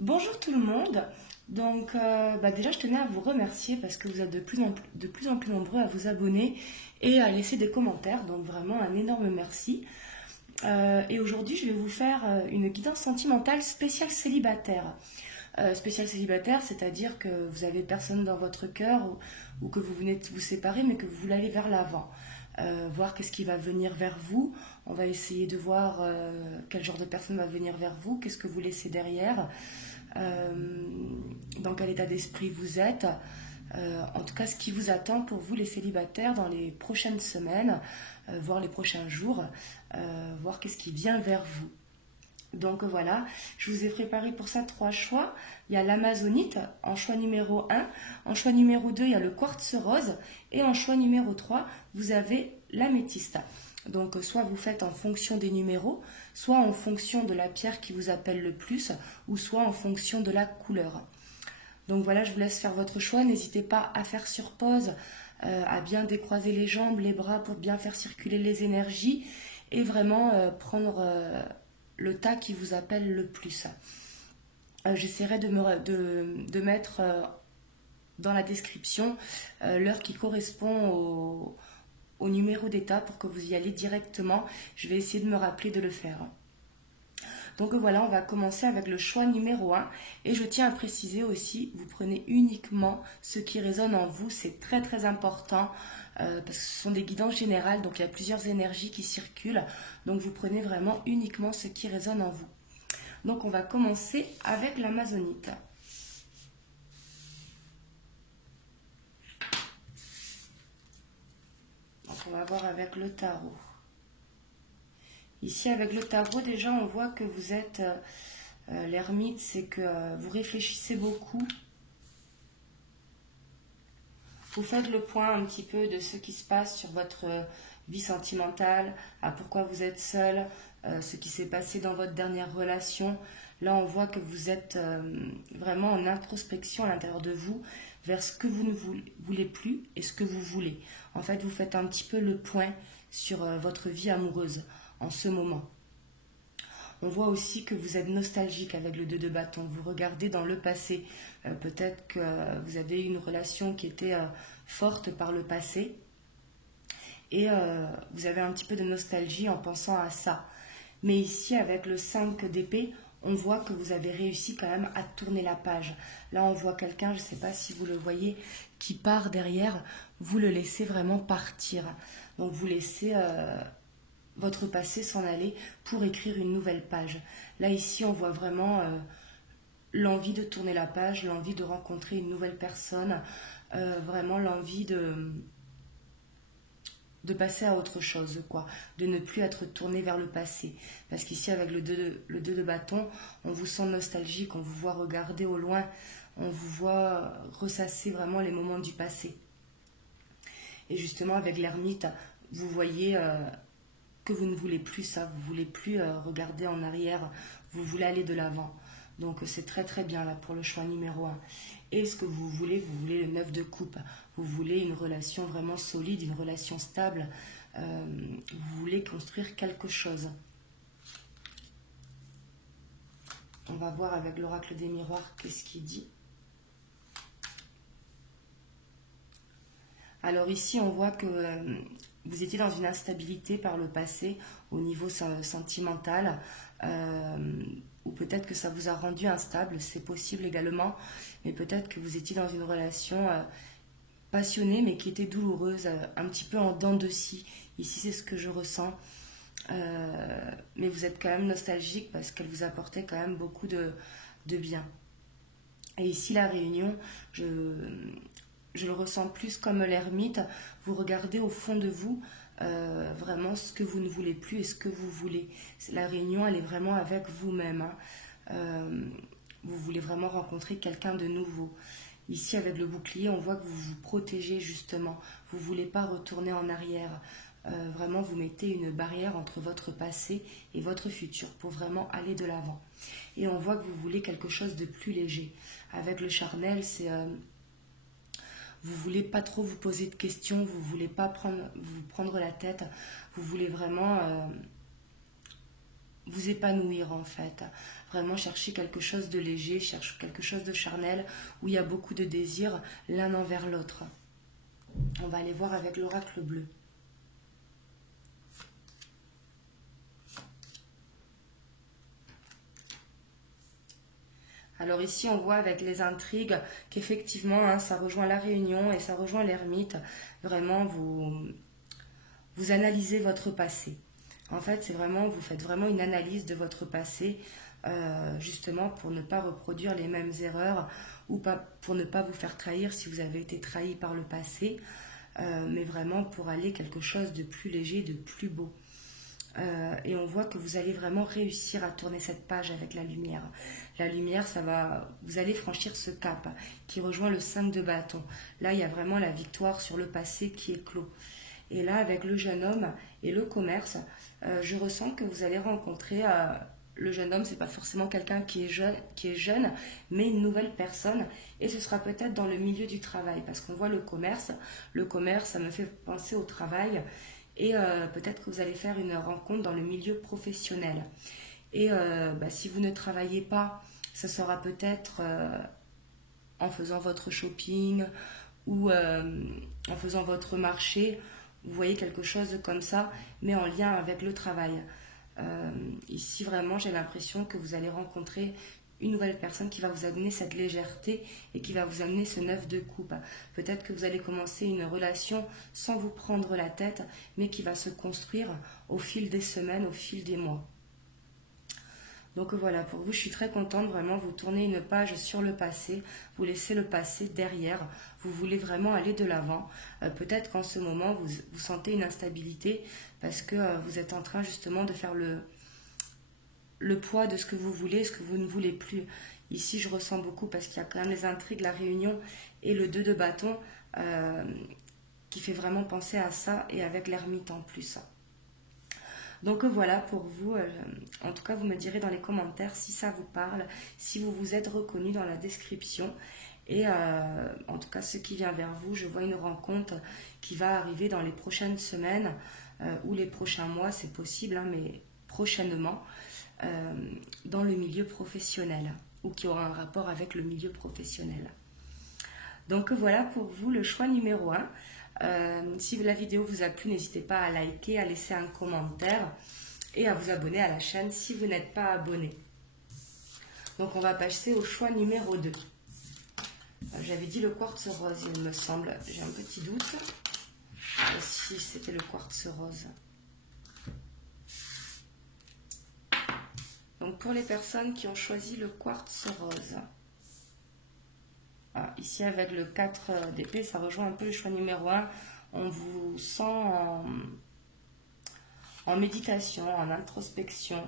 Bonjour tout le monde. Donc déjà je tenais à vous remercier parce que vous êtes de plus en plus nombreux à vous abonner et à laisser des commentaires. Donc vraiment un énorme merci. Et aujourd'hui je vais vous faire une guidance sentimentale spéciale célibataire. Spéciale célibataire, c'est-à-dire que vous avez personne dans votre cœur ou que vous venez de vous séparer mais que vous voulez aller vers l'avant. Voir qu'est-ce qui va venir vers vous. On va essayer de voir quel genre de personne va venir vers vous, qu'est-ce que vous laissez derrière, dans quel état d'esprit vous êtes, en tout cas ce qui vous attend pour vous les célibataires dans les prochaines semaines, voire les prochains jours, voir qu'est-ce qui vient vers vous. Donc voilà, je vous ai préparé pour ça 3 choix. Il y a l'amazonite en choix numéro 1, en choix numéro 2 il y a le quartz rose et en choix numéro 3 vous avez l'améthyste. Donc soit vous faites en fonction des numéros, soit en fonction de la pierre qui vous appelle le plus, ou soit en fonction de la couleur. Donc voilà, je vous laisse faire votre choix. N'hésitez pas à faire sur pause, à bien décroiser les jambes, les bras pour bien faire circuler les énergies et vraiment prendre le tas qui vous appelle le plus. J'essaierai de mettre dans la description l'heure qui correspond au numéro d'état pour que vous y allez directement. Je vais essayer de me rappeler de le faire. Donc voilà, on va commencer avec le choix numéro 1. Et je tiens à préciser aussi, vous prenez uniquement ce qui résonne en vous. C'est très très important parce que ce sont des guidances générales. Donc il y a plusieurs énergies qui circulent. Donc vous prenez vraiment uniquement ce qui résonne en vous. Donc on va commencer avec l'amazonite. Donc on va voir avec le tarot. Ici, avec le tarot, déjà, on voit que vous êtes l'ermite, c'est que vous réfléchissez beaucoup. Vous faites le point un petit peu de ce qui se passe sur votre vie sentimentale, à pourquoi vous êtes seul, ce qui s'est passé dans votre dernière relation. Là, on voit que vous êtes vraiment en introspection à l'intérieur de vous, vers ce que vous ne voulez plus et ce que vous voulez. En fait, vous faites un petit peu le point sur votre vie amoureuse en ce moment. On voit aussi que vous êtes nostalgique avec le 2 de bâton. Vous regardez dans le passé. Peut-être que vous avez eu une relation qui était forte par le passé. Et vous avez un petit peu de nostalgie en pensant à ça. Mais ici, avec le 5 d'épée, on voit que vous avez réussi quand même à tourner la page. Là, on voit quelqu'un, je ne sais pas si vous le voyez, qui part derrière. Vous le laissez vraiment partir. Donc, vous laissez votre passé s'en aller pour écrire une nouvelle page. Là, ici, on voit vraiment l'envie de tourner la page, l'envie de rencontrer une nouvelle personne, vraiment l'envie de passer à autre chose, quoi, de ne plus être tourné vers le passé. Parce qu'ici, avec le 2 de bâton, on vous sent nostalgique, on vous voit regarder au loin, on vous voit ressasser vraiment les moments du passé. Et justement, avec l'ermite, vous voyez que vous ne voulez plus ça, vous ne voulez plus regarder en arrière, vous voulez aller de l'avant. Donc c'est très très bien là pour le choix numéro 1. Et ce que vous voulez le 9 de coupe. Vous voulez une relation vraiment solide, une relation stable. Vous voulez construire quelque chose. On va voir avec l'oracle des miroirs qu'est-ce qu'il dit. Alors ici, on voit que vous étiez dans une instabilité par le passé au niveau sentimental, ou peut-être que ça vous a rendu instable, c'est possible également, mais peut-être que vous étiez dans une relation passionnée mais qui était douloureuse, un petit peu en dents de scie. Ici, c'est ce que je ressens. Mais vous êtes quand même nostalgique parce qu'elle vous apportait quand même beaucoup de bien. Et ici, la réunion, je le ressens plus comme l'ermite. Vous regardez au fond de vous vraiment ce que vous ne voulez plus et ce que vous voulez. La réunion, elle est vraiment avec vous-même. Vous voulez vraiment rencontrer quelqu'un de nouveau. Ici, avec le bouclier, on voit que vous vous protégez justement. Vous ne voulez pas retourner en arrière. Vraiment, vous mettez une barrière entre votre passé et votre futur pour vraiment aller de l'avant. Et on voit que vous voulez quelque chose de plus léger. Avec le charnel, c'est... vous voulez pas trop vous poser de questions, vous voulez pas vous prendre la tête, vous voulez vraiment vous épanouir en fait. Vraiment chercher quelque chose de léger, chercher quelque chose de charnel, où il y a beaucoup de désirs l'un envers l'autre. On va aller voir avec l'oracle bleu. Alors ici, on voit avec les intrigues qu'effectivement, hein, ça rejoint la réunion et ça rejoint l'ermite. Vraiment, vous analysez votre passé. En fait, c'est vraiment, vous faites vraiment une analyse de votre passé, justement pour ne pas reproduire les mêmes erreurs ou pas, pour ne pas vous faire trahir si vous avez été trahi par le passé, mais vraiment pour aller quelque chose de plus léger, de plus beau. Et on voit que vous allez vraiment réussir à tourner cette page avec la lumière. La lumière, vous allez franchir ce cap qui rejoint le 5 de bâton. Là, il y a vraiment la victoire sur le passé qui est clos. Et là, avec le jeune homme et le commerce, je ressens que vous allez rencontrer le jeune homme, c'est pas forcément quelqu'un qui est jeune, mais une nouvelle personne. Et ce sera peut-être dans le milieu du travail, parce qu'on voit le commerce. Le commerce, ça me fait penser au travail. Et peut-être que vous allez faire une rencontre dans le milieu professionnel. Et si vous ne travaillez pas, ce sera peut-être en faisant votre shopping ou en faisant votre marché. Vous voyez quelque chose comme ça, mais en lien avec le travail. Ici, vraiment, j'ai l'impression que vous allez rencontrer une nouvelle personne qui va vous amener cette légèreté et qui va vous amener ce 9 de coupe. Peut-être que vous allez commencer une relation sans vous prendre la tête, mais qui va se construire au fil des semaines, au fil des mois. Donc voilà, pour vous, je suis très contente, vraiment, vous tournez une page sur le passé, vous laissez le passé derrière, vous voulez vraiment aller de l'avant. Peut-être qu'en ce moment, vous sentez une instabilité parce que vous êtes en train justement de faire le poids de ce que vous voulez, ce que vous ne voulez plus. Ici, je ressens beaucoup parce qu'il y a quand même les intrigues, la réunion et le 2 de bâton qui fait vraiment penser à ça et avec l'ermite en plus. Donc voilà pour vous, en tout cas vous me direz dans les commentaires si ça vous parle, si vous vous êtes reconnu dans la description. Et en tout cas ce qui vient vers vous, je vois une rencontre qui va arriver dans les prochaines semaines ou les prochains mois, c'est possible, hein, mais prochainement, dans le milieu professionnel ou qui aura un rapport avec le milieu professionnel. Donc voilà pour vous le choix numéro 1. Si la vidéo vous a plu, n'hésitez pas à liker, à laisser un commentaire et à vous abonner à la chaîne si vous n'êtes pas abonné. Donc on va passer au choix numéro 2. J'avais dit le quartz rose, il me semble. J'ai un petit doute. Si c'était le quartz rose. Donc pour les personnes qui ont choisi le quartz rose. Ah, ici avec le 4 d'épée, ça rejoint un peu le choix numéro 1. On vous sent en méditation, en introspection.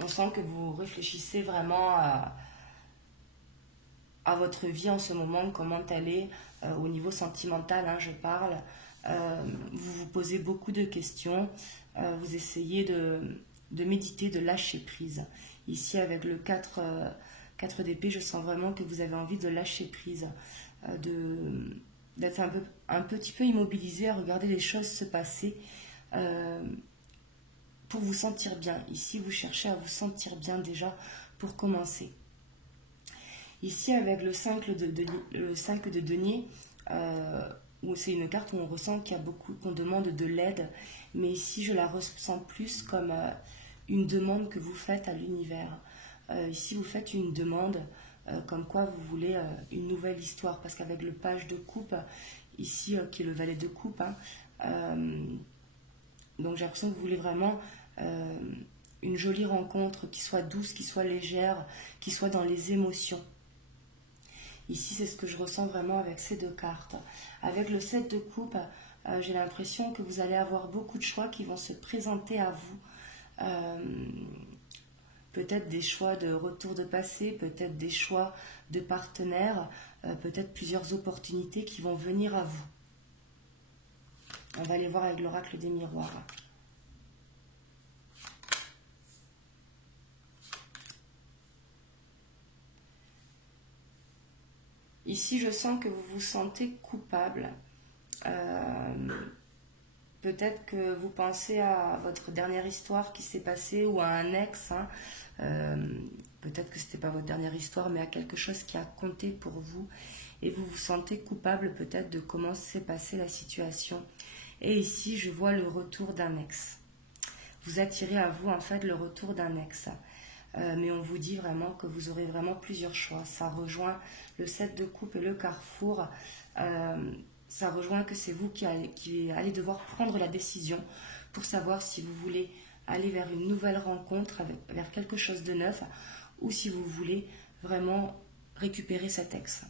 On sent que vous réfléchissez vraiment à votre vie en ce moment, comment elle est au niveau sentimental, hein, je parle. Vous vous posez beaucoup de questions, vous essayez de méditer, de lâcher prise. Ici, avec le 4 d'épée, je sens vraiment que vous avez envie de lâcher prise, d'être un petit peu immobilisé à regarder les choses se passer pour vous sentir bien. Ici, vous cherchez à vous sentir bien déjà pour commencer. Ici, avec le 5 de denier, où c'est une carte où on ressent qu'il y a beaucoup, qu'on demande de l'aide, mais ici, je la ressens plus comme une demande que vous faites à l'univers. Ici, vous faites une demande comme quoi vous voulez une nouvelle histoire, parce qu'avec le page de coupe, ici, qui est le valet de coupe, hein, donc j'ai l'impression que vous voulez vraiment une jolie rencontre qui soit douce, qui soit légère, qui soit dans les émotions. Ici, c'est ce que je ressens vraiment avec ces deux cartes. Avec le 7 de coupe, j'ai l'impression que vous allez avoir beaucoup de choix qui vont se présenter à vous. Peut-être des choix de retour de passé, peut-être des choix de partenaires, peut-être plusieurs opportunités qui vont venir à vous. On va aller voir avec l'oracle des miroirs. Ici, je sens que vous vous sentez coupable. peut-être que vous pensez à votre dernière histoire qui s'est passée ou à un ex. Hein. Peut-être que ce n'était pas votre dernière histoire, mais à quelque chose qui a compté pour vous. Et vous vous sentez coupable peut-être de comment s'est passée la situation. Et ici, je vois le retour d'un ex. Vous attirez à vous en fait le retour d'un ex. Mais on vous dit vraiment que vous aurez vraiment plusieurs choix. Ça rejoint le 7 de coupe et le carrefour. Ça rejoint que c'est vous qui allez devoir prendre la décision pour savoir si vous voulez aller vers une nouvelle rencontre, vers quelque chose de neuf, ou si vous voulez vraiment récupérer cet ex.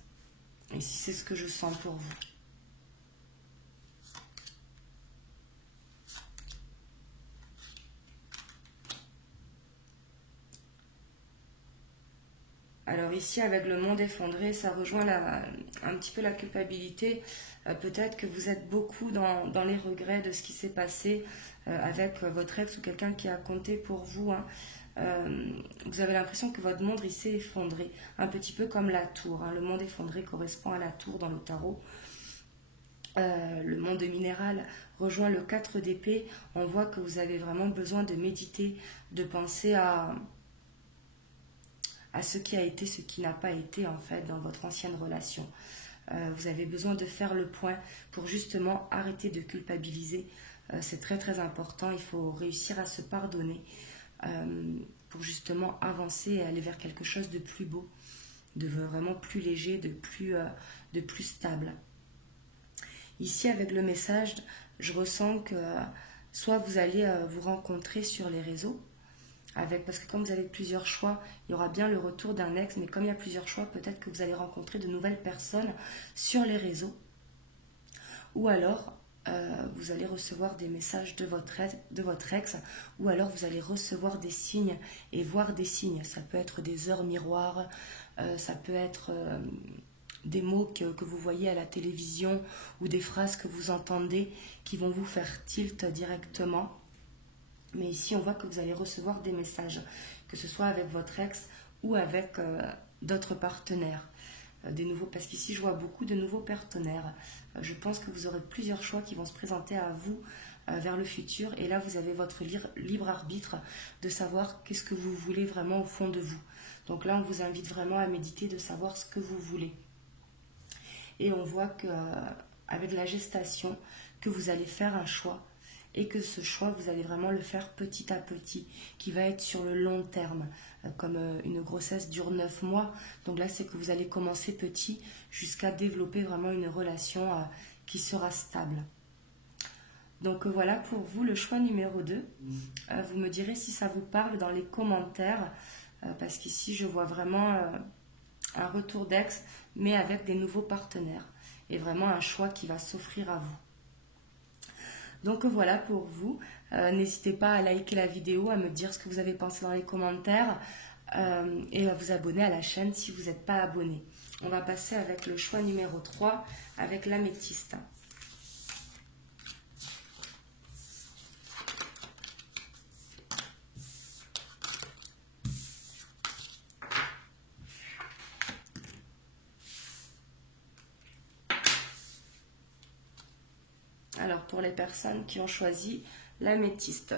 Et si c'est ce que je sens pour vous. Alors ici, avec le monde effondré, ça rejoint un petit peu la culpabilité. Peut-être que vous êtes beaucoup dans les regrets de ce qui s'est passé avec votre ex ou quelqu'un qui a compté pour vous. Hein. Vous avez l'impression que votre monde il s'est effondré, un petit peu comme la tour. Hein. Le monde effondré correspond à la tour dans le tarot. Le monde minéral rejoint le 4 d'épée. On voit que vous avez vraiment besoin de méditer, de penser à ce qui a été, ce qui n'a pas été en fait dans votre ancienne relation. Vous avez besoin de faire le point pour justement arrêter de culpabiliser. C'est très très important, il faut réussir à se pardonner pour justement avancer et aller vers quelque chose de plus beau, de vraiment plus léger, de plus stable. Ici avec le message, je ressens que soit vous allez vous rencontrer sur les réseaux, parce que comme vous avez plusieurs choix, il y aura bien le retour d'un ex, mais comme il y a plusieurs choix, peut-être que vous allez rencontrer de nouvelles personnes sur les réseaux. Ou alors, vous allez recevoir des messages de votre ex, ou alors vous allez recevoir des signes et voir des signes. Ça peut être des heures miroirs, ça peut être des mots que vous voyez à la télévision, ou des phrases que vous entendez qui vont vous faire tilt directement. Mais ici, on voit que vous allez recevoir des messages, que ce soit avec votre ex ou avec d'autres partenaires. Parce qu'ici, je vois beaucoup de nouveaux partenaires. Je pense que vous aurez plusieurs choix qui vont se présenter à vous vers le futur. Et là, vous avez votre libre arbitre de savoir qu'est-ce que vous voulez vraiment au fond de vous. Donc là, on vous invite vraiment à méditer, de savoir ce que vous voulez. Et on voit qu'avec la gestation, que vous allez faire un choix. Et que ce choix, vous allez vraiment le faire petit à petit, qui va être sur le long terme, comme une grossesse dure 9 mois. Donc là, c'est que vous allez commencer petit jusqu'à développer vraiment une relation qui sera stable. Donc voilà pour vous le choix numéro 2. Vous me direz si ça vous parle dans les commentaires, parce qu'ici, je vois vraiment un retour d'ex, mais avec des nouveaux partenaires. Et vraiment un choix qui va s'offrir à vous. Donc voilà pour vous. N'hésitez pas à liker la vidéo, à me dire ce que vous avez pensé dans les commentaires et à vous abonner à la chaîne si vous n'êtes pas abonné. On va passer avec le choix numéro 3 avec l'améthyste. Alors pour les personnes qui ont choisi l'améthyste,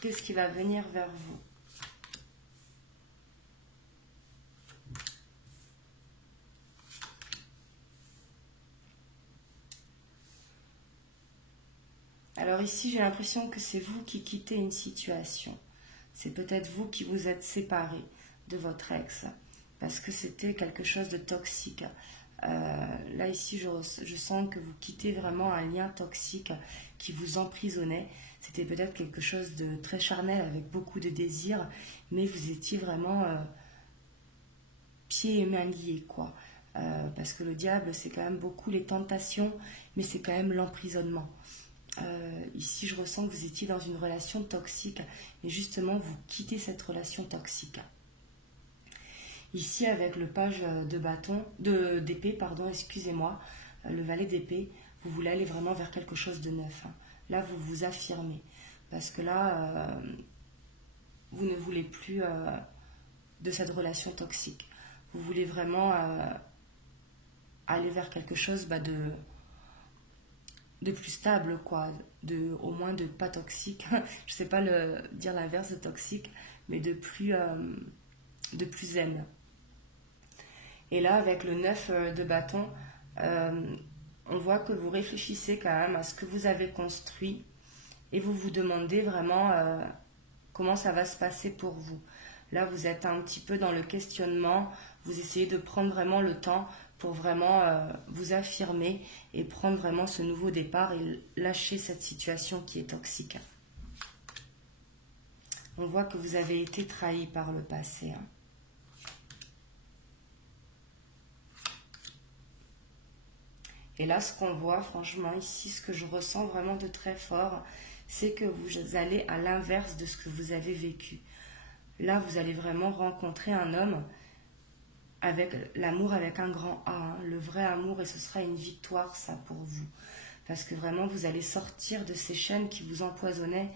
qu'est-ce qui va venir vers vous? Alors ici, j'ai l'impression que c'est vous qui quittez une situation. C'est peut-être vous qui vous êtes séparé de votre ex parce que c'était quelque chose de toxique. Là, ici, je sens que vous quittez vraiment un lien toxique qui vous emprisonnait. C'était peut-être quelque chose de très charnel avec beaucoup de désirs, mais vous étiez vraiment pieds et mains liés, quoi. Parce que le diable, c'est quand même beaucoup les tentations, mais c'est quand même l'emprisonnement. Ici, je ressens que vous étiez dans une relation toxique, mais justement, vous quittez cette relation toxique. Ici, avec le page d'épée, pardon, excusez-moi, le valet d'épée, vous voulez aller vraiment vers quelque chose de neuf. Hein. Là, vous vous affirmez. Parce que là, vous ne voulez plus de cette relation toxique. Vous voulez vraiment aller vers quelque chose de plus stable, quoi, au moins de pas toxique. Je sais pas dire l'inverse de toxique, mais de plus zen. Et là, avec le 9 de bâton, on voit que vous réfléchissez quand même à ce que vous avez construit et vous vous demandez vraiment comment ça va se passer pour vous. Là, vous êtes un petit peu dans le questionnement, vous essayez de prendre vraiment le temps pour vraiment vous affirmer et prendre vraiment ce nouveau départ et lâcher cette situation qui est toxique. On voit que vous avez été trahi par le passé. Et là, ce qu'on voit, franchement, ici, ce que je ressens vraiment de très fort, c'est que vous allez à l'inverse de ce que vous avez vécu. Là, vous allez vraiment rencontrer un homme avec l'amour avec un grand A, le vrai amour, et ce sera une victoire, ça, pour vous. Parce que vraiment, vous allez sortir de ces chaînes qui vous empoisonnaient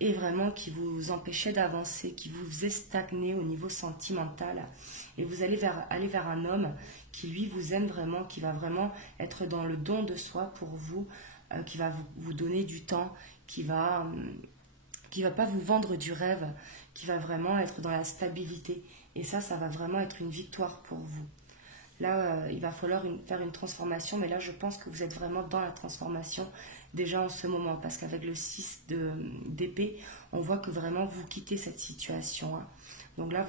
et vraiment qui vous empêchaient d'avancer, qui vous faisaient stagner au niveau sentimental. Et vous allez aller vers un homme qui, lui, vous aime vraiment, qui va vraiment être dans le don de soi pour vous, qui va vous donner du temps, qui va pas vous vendre du rêve, qui va vraiment être dans la stabilité. Et ça va vraiment être une victoire pour vous. Là, il va falloir faire une transformation, mais là, je pense que vous êtes vraiment dans la transformation déjà en ce moment, parce qu'avec le 6 d'épée, on voit que vraiment vous quittez cette situation. Donc là,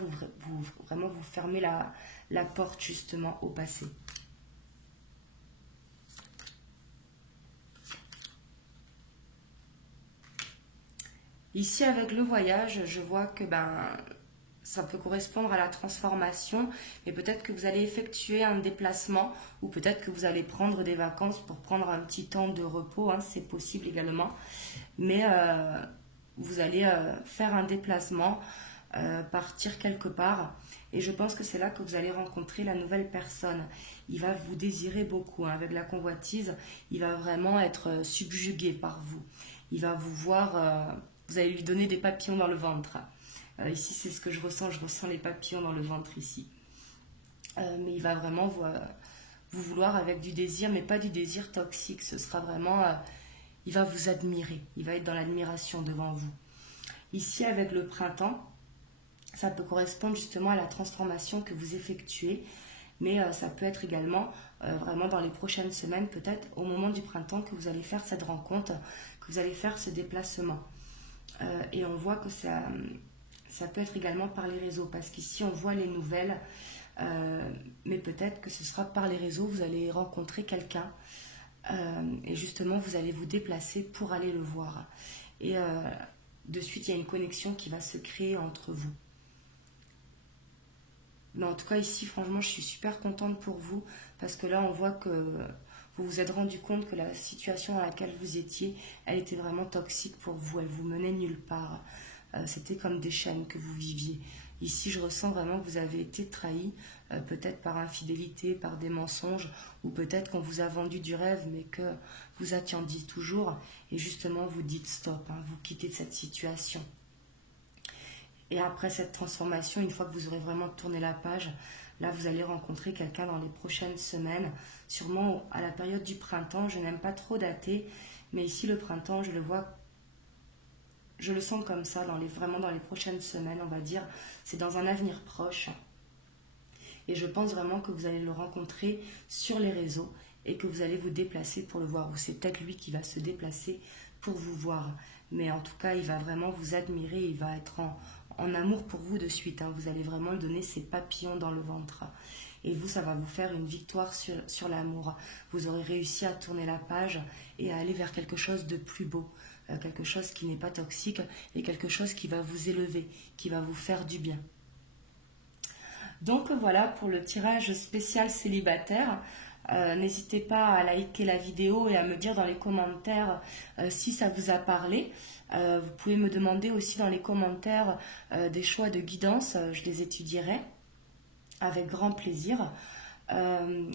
vraiment, vous fermez la porte justement au passé. Ici, avec le voyage, je vois que ça peut correspondre à la transformation, mais peut-être que vous allez effectuer un déplacement ou peut-être que vous allez prendre des vacances pour prendre un petit temps de repos, c'est possible également. Mais vous allez faire un déplacement, partir quelque part et je pense que c'est là que vous allez rencontrer la nouvelle personne. Il va vous désirer beaucoup, avec la convoitise, il va vraiment être subjugué par vous. Il va vous voir, vous allez lui donner des papillons dans le ventre. Ici, c'est ce que je ressens les papillons dans le ventre ici. Mais il va vraiment vous vouloir avec du désir, mais pas du désir toxique. Ce sera vraiment, il va vous admirer, il va être dans l'admiration devant vous. Ici, avec le printemps, ça peut correspondre justement à la transformation que vous effectuez, mais ça peut être également vraiment dans les prochaines semaines, peut-être au moment du printemps, que vous allez faire cette rencontre, que vous allez faire ce déplacement. Et on voit que ça peut être également par les réseaux, parce qu'ici on voit les nouvelles, mais peut-être que ce sera par les réseaux, vous allez rencontrer quelqu'un, et justement vous allez vous déplacer pour aller le voir. Et de suite, il y a une connexion qui va se créer entre vous. Mais en tout cas, ici, franchement, je suis super contente pour vous, parce que là, on voit que vous vous êtes rendu compte que la situation dans laquelle vous étiez, elle était vraiment toxique pour vous, elle vous menait nulle part. C'était comme des chaînes que vous viviez. Ici, je ressens vraiment que vous avez été trahi, peut-être par infidélité, par des mensonges, ou peut-être qu'on vous a vendu du rêve, mais que vous attendiez toujours, et justement, vous dites stop, vous quittez cette situation. Et après cette transformation, une fois que vous aurez vraiment tourné la page, là, vous allez rencontrer quelqu'un dans les prochaines semaines, sûrement à la période du printemps. Je n'aime pas trop dater, mais ici, le printemps, je le vois, je le sens comme ça, vraiment dans les prochaines semaines, on va dire. C'est dans un avenir proche. Et je pense vraiment que vous allez le rencontrer sur les réseaux et que vous allez vous déplacer pour le voir. Ou c'est peut-être lui qui va se déplacer pour vous voir. Mais en tout cas, il va vraiment vous admirer, il va être en amour pour vous de suite. Vous allez vraiment lui donner ses papillons dans le ventre. Et vous, ça va vous faire une victoire sur l'amour. Vous aurez réussi à tourner la page et à aller vers quelque chose de plus beau. Quelque chose qui n'est pas toxique et quelque chose qui va vous élever, qui va vous faire du bien. Donc voilà pour le tirage spécial célibataire. N'hésitez pas à liker la vidéo et à me dire dans les commentaires si ça vous a parlé. Vous pouvez me demander aussi dans les commentaires des choix de guidance, je les étudierai avec grand plaisir.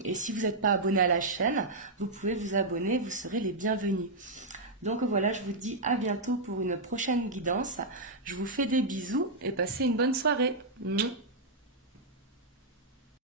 Et si vous n'êtes pas abonné à la chaîne, vous pouvez vous abonner, vous serez les bienvenus. Donc voilà, je vous dis à bientôt pour une prochaine guidance. Je vous fais des bisous et passez une bonne soirée.